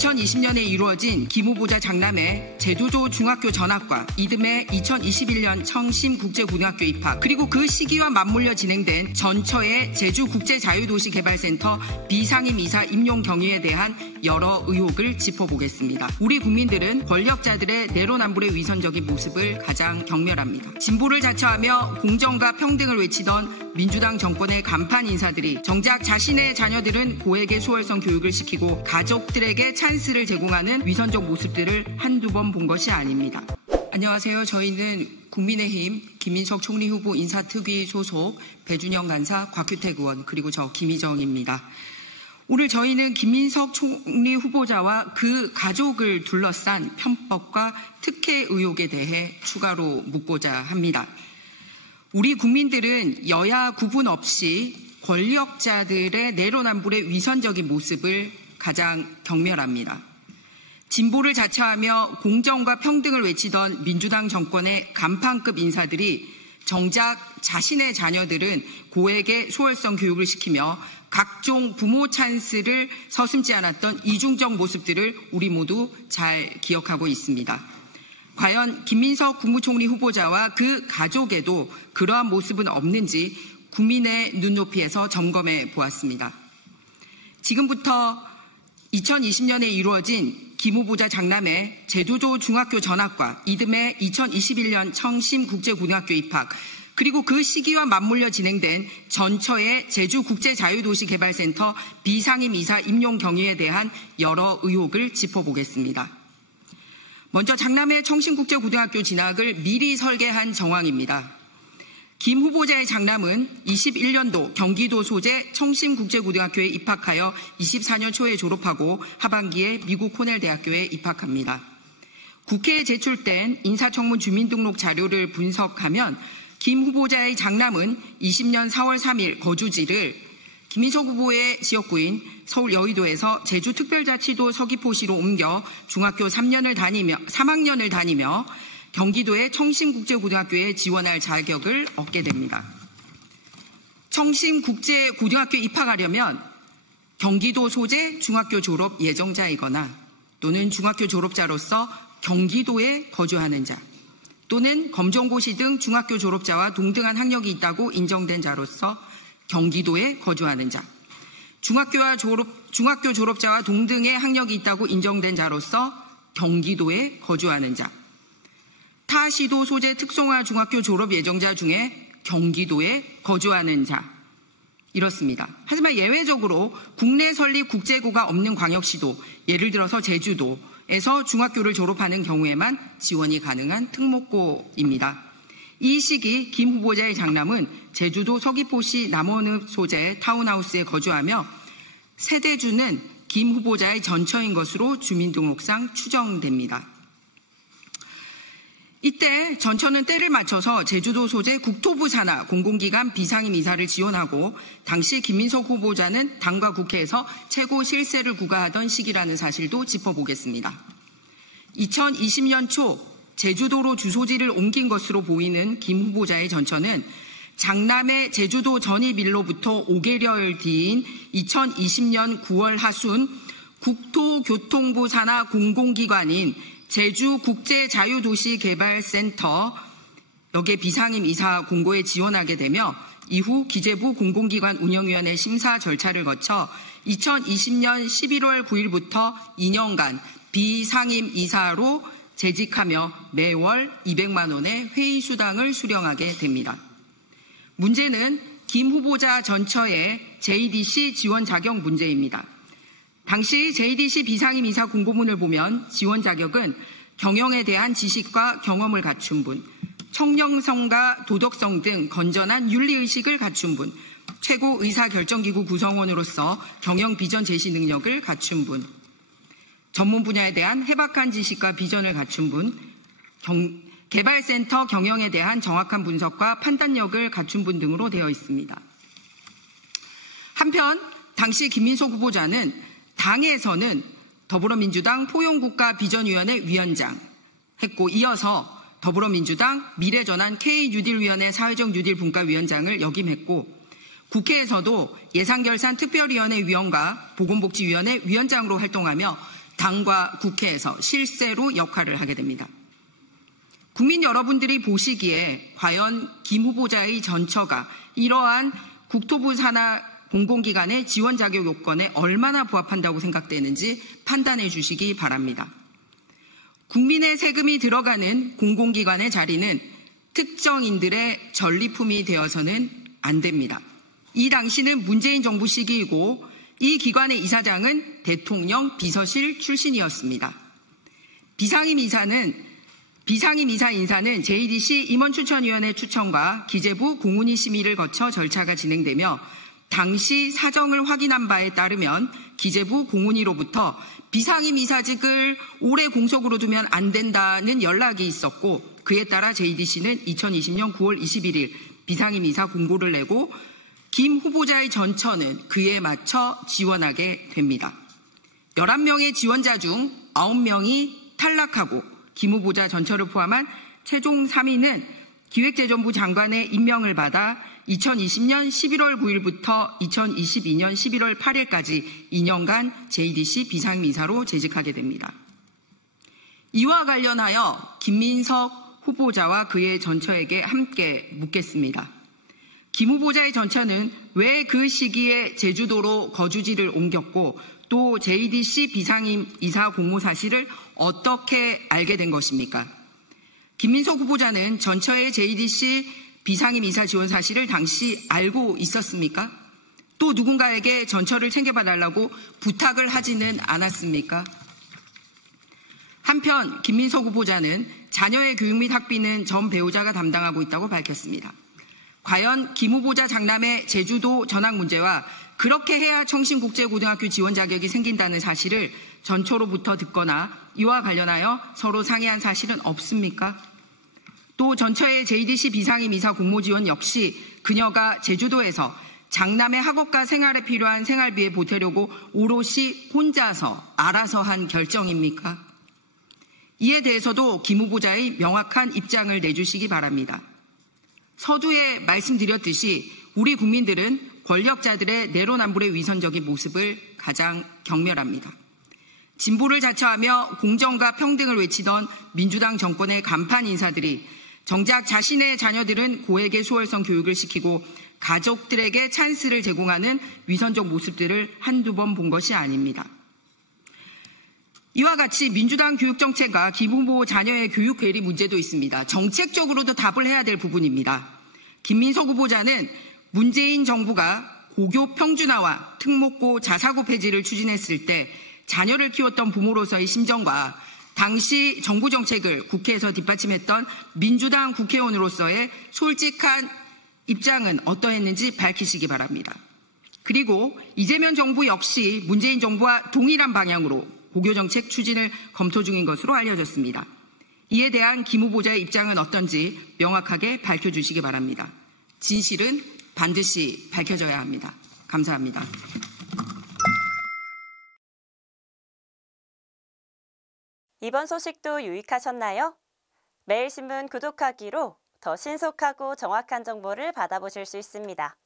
2020년에 이루어진 김 후보자 장남의 제주도 중학교 전학과 이듬해 2021년 청심국제고등학교 입학, 그리고 그 시기와 맞물려 진행된 전처의 제주국제자유도시개발센터 비상임 이사 임용 경위에 대한 여러 의혹을 짚어보겠습니다. 우리 국민들은 권력자들의 내로남불의 위선적인 모습을 가장 경멸합니다. 진보를 자처하며 공정과 평등을 외치던 민주당 정권의 간판 인사들이 정작 자신의 자녀들은 고액의 수월성 교육을 시키고 가족들에게 찬스를 제공하는 위선적 모습들을 한두 번 본 것이 아닙니다. 안녕하세요. 저희는 국민의힘 김민석 총리 후보 인사특위 소속 배준영 간사, 곽규택 의원, 그리고 저 김희정입니다. 오늘 저희는 김민석 총리 후보자와 그 가족을 둘러싼 편법과 특혜 의혹에 대해 추가로 묻고자 합니다. 우리 국민들은 여야 구분 없이 권력자들의 내로남불의 위선적인 모습을 가장 경멸합니다. 진보를 자처하며 공정과 평등을 외치던 민주당 정권의 간판급 인사들이 정작 자신의 자녀들은 고액의 소월성 교육을 시키며 각종 부모 찬스를 서슴지 않았던 이중적 모습들을 우리 모두 잘 기억하고 있습니다. 과연 김민석 국무총리 후보자와 그 가족에도 그러한 모습은 없는지 국민의 눈높이에서 점검해 보았습니다. 지금부터 2020년에 이루어진 김 후보자 장남의 제주도 중학교 전학과 이듬해 2021년 청심국제고등학교 입학, 그리고 그 시기와 맞물려 진행된 전처의 제주국제자유도시개발센터 비상임 이사 임용 경위에 대한 여러 의혹을 짚어보겠습니다. 먼저 장남의 청심국제고등학교 진학을 미리 설계한 정황입니다. 김 후보자의 장남은 21년도 경기도 소재 청심국제고등학교에 입학하여 24년 초에 졸업하고 하반기에 미국 코넬대학교에 입학합니다. 국회에 제출된 인사청문 주민등록 자료를 분석하면 김 후보자의 장남은 20년 4월 3일 거주지를 김민석 후보의 지역구인 서울 여의도에서 제주특별자치도 서귀포시로 옮겨 중학교 3학년을 다니며 경기도의 청심국제고등학교에 지원할 자격을 얻게 됩니다. 청심국제고등학교에 입학하려면 경기도 소재 중학교 졸업 예정자이거나 또는 중학교 졸업자로서 경기도에 거주하는 자, 또는 검정고시 등 중학교 졸업자와 동등한 학력이 있다고 인정된 자로서 경기도에 거주하는 자, 중학교 졸업자와 동등의 학력이 있다고 인정된 자로서 경기도에 거주하는 자, 타 시도 소재 특성화 중학교 졸업 예정자 중에 경기도에 거주하는 자, 이렇습니다. 하지만 예외적으로 국내 설립 국제고가 없는 광역시도, 예를 들어서 제주도에서 중학교를 졸업하는 경우에만 지원이 가능한 특목고입니다. 이 시기 김 후보자의 장남은 제주도 서귀포시 남원읍 소재 타운하우스에 거주하며 세대주는 김 후보자의 전처인 것으로 주민등록상 추정됩니다. 이때 전처는 때를 맞춰서 제주도 소재 국토부 산하 공공기관 비상임 이사를 지원하고 당시 김민석 후보자는 당과 국회에서 최고 실세를 구가하던 시기라는 사실도 짚어보겠습니다. 2020년 초 제주도로 주소지를 옮긴 것으로 보이는 김 후보자의 전처는 장남의 제주도 전입일로부터 5개월 뒤인 2020년 9월 하순 국토교통부 산하 공공기관인 제주국제자유도시개발센터 여기에 비상임 이사 공고에 지원하게 되며 이후 기재부 공공기관 운영위원회 심사 절차를 거쳐 2020년 11월 9일부터 2년간 비상임 이사로 재직하며 매월 200만 원의 회의 수당을 수령하게 됩니다. 문제는 김 후보자 전처의 JDC 지원 자격 문제입니다. 당시 JDC 비상임 이사 공고문을 보면 지원 자격은 경영에 대한 지식과 경험을 갖춘 분, 청렴성과 도덕성 등 건전한 윤리의식을 갖춘 분, 최고 의사결정기구 구성원으로서 경영 비전 제시 능력을 갖춘 분, 전문 분야에 대한 해박한 지식과 비전을 갖춘 분, 개발센터 경영에 대한 정확한 분석과 판단력을 갖춘 분 등으로 되어 있습니다. 한편 당시 김민석 후보자는 당에서는 더불어민주당 포용국가비전위원회 위원장 했고 이어서 더불어민주당 미래전환 K뉴딜위원회 사회적 뉴딜 분과위원장을 역임했고 국회에서도 예산결산 특별위원회 위원과 보건복지위원회 위원장으로 활동하며 당과 국회에서 실세로 역할을 하게 됩니다. 국민 여러분들이 보시기에 과연 김 후보자의 전처가 이러한 국토부 산하 공공기관의 지원 자격 요건에 얼마나 부합한다고 생각되는지 판단해 주시기 바랍니다. 국민의 세금이 들어가는 공공기관의 자리는 특정인들의 전리품이 되어서는 안 됩니다. 이 당시는 문재인 정부 시기이고 이 기관의 이사장은 대통령 비서실 출신이었습니다. 비상임 이사 인사는 JDC 임원추천위원회 추천과 기재부 공훈위 심의를 거쳐 절차가 진행되며 당시 사정을 확인한 바에 따르면 기재부 공훈위로부터 비상임 이사직을 오래 공석으로 두면 안 된다는 연락이 있었고 그에 따라 JDC는 2020년 9월 21일 비상임 이사 공고를 내고 김 후보자의 전처는 그에 맞춰 지원하게 됩니다. 11명의 지원자 중 9명이 탈락하고 김 후보자 전처를 포함한 최종 3위는 기획재정부 장관의 임명을 받아 2020년 11월 9일부터 2022년 11월 8일까지 2년간 JDC 비상임이사로 재직하게 됩니다. 이와 관련하여 김민석 후보자와 그의 전처에게 함께 묻겠습니다. 김 후보자의 전처는 왜 그 시기에 제주도로 거주지를 옮겼고 또 JDC 비상임이사 공모 사실을 어떻게 알게 된 것입니까? 김민석 후보자는 전처의 JDC 비상임 이사 지원 사실을 당시 알고 있었습니까? 또 누군가에게 전처를 챙겨봐달라고 부탁을 하지는 않았습니까? 한편 김민석 후보자는 자녀의 교육 및 학비는 전 배우자가 담당하고 있다고 밝혔습니다. 과연 김 후보자 장남의 제주도 전학 문제와 그렇게 해야 청신국제고등학교 지원 자격이 생긴다는 사실을 전처로부터 듣거나 이와 관련하여 서로 상의한 사실은 없습니까? 또 전처의 JDC 비상임 이사 공모 지원 역시 그녀가 제주도에서 장남의 학업과 생활에 필요한 생활비에 보태려고 오롯이 혼자서 알아서 한 결정입니까? 이에 대해서도 김 후보자의 명확한 입장을 내주시기 바랍니다. 서두에 말씀드렸듯이 우리 국민들은 권력자들의 내로남불의 위선적인 모습을 가장 경멸합니다. 진보를 자처하며 공정과 평등을 외치던 민주당 정권의 간판 인사들이 정작 자신의 자녀들은 고액의 수월성 교육을 시키고 가족들에게 찬스를 제공하는 위선적 모습들을 한두 번 본 것이 아닙니다. 이와 같이 민주당 교육정책과 김 후보 자녀의 교육 괴리 문제도 있습니다. 정책적으로도 답을 해야 될 부분입니다. 김민석 후보자는 문재인 정부가 고교 평준화와 특목고 자사고 폐지를 추진했을 때 자녀를 키웠던 부모로서의 심정과 당시 정부 정책을 국회에서 뒷받침했던 민주당 국회의원으로서의 솔직한 입장은 어떠했는지 밝히시기 바랍니다. 그리고 이재명 정부 역시 문재인 정부와 동일한 방향으로 고교 정책 추진을 검토 중인 것으로 알려졌습니다. 이에 대한 김 후보자의 입장은 어떤지 명확하게 밝혀주시기 바랍니다. 진실은 반드시 밝혀져야 합니다. 감사합니다. 이번 소식도 유익하셨나요? 매일신문 구독하기로 더 신속하고 정확한 정보를 받아보실 수 있습니다.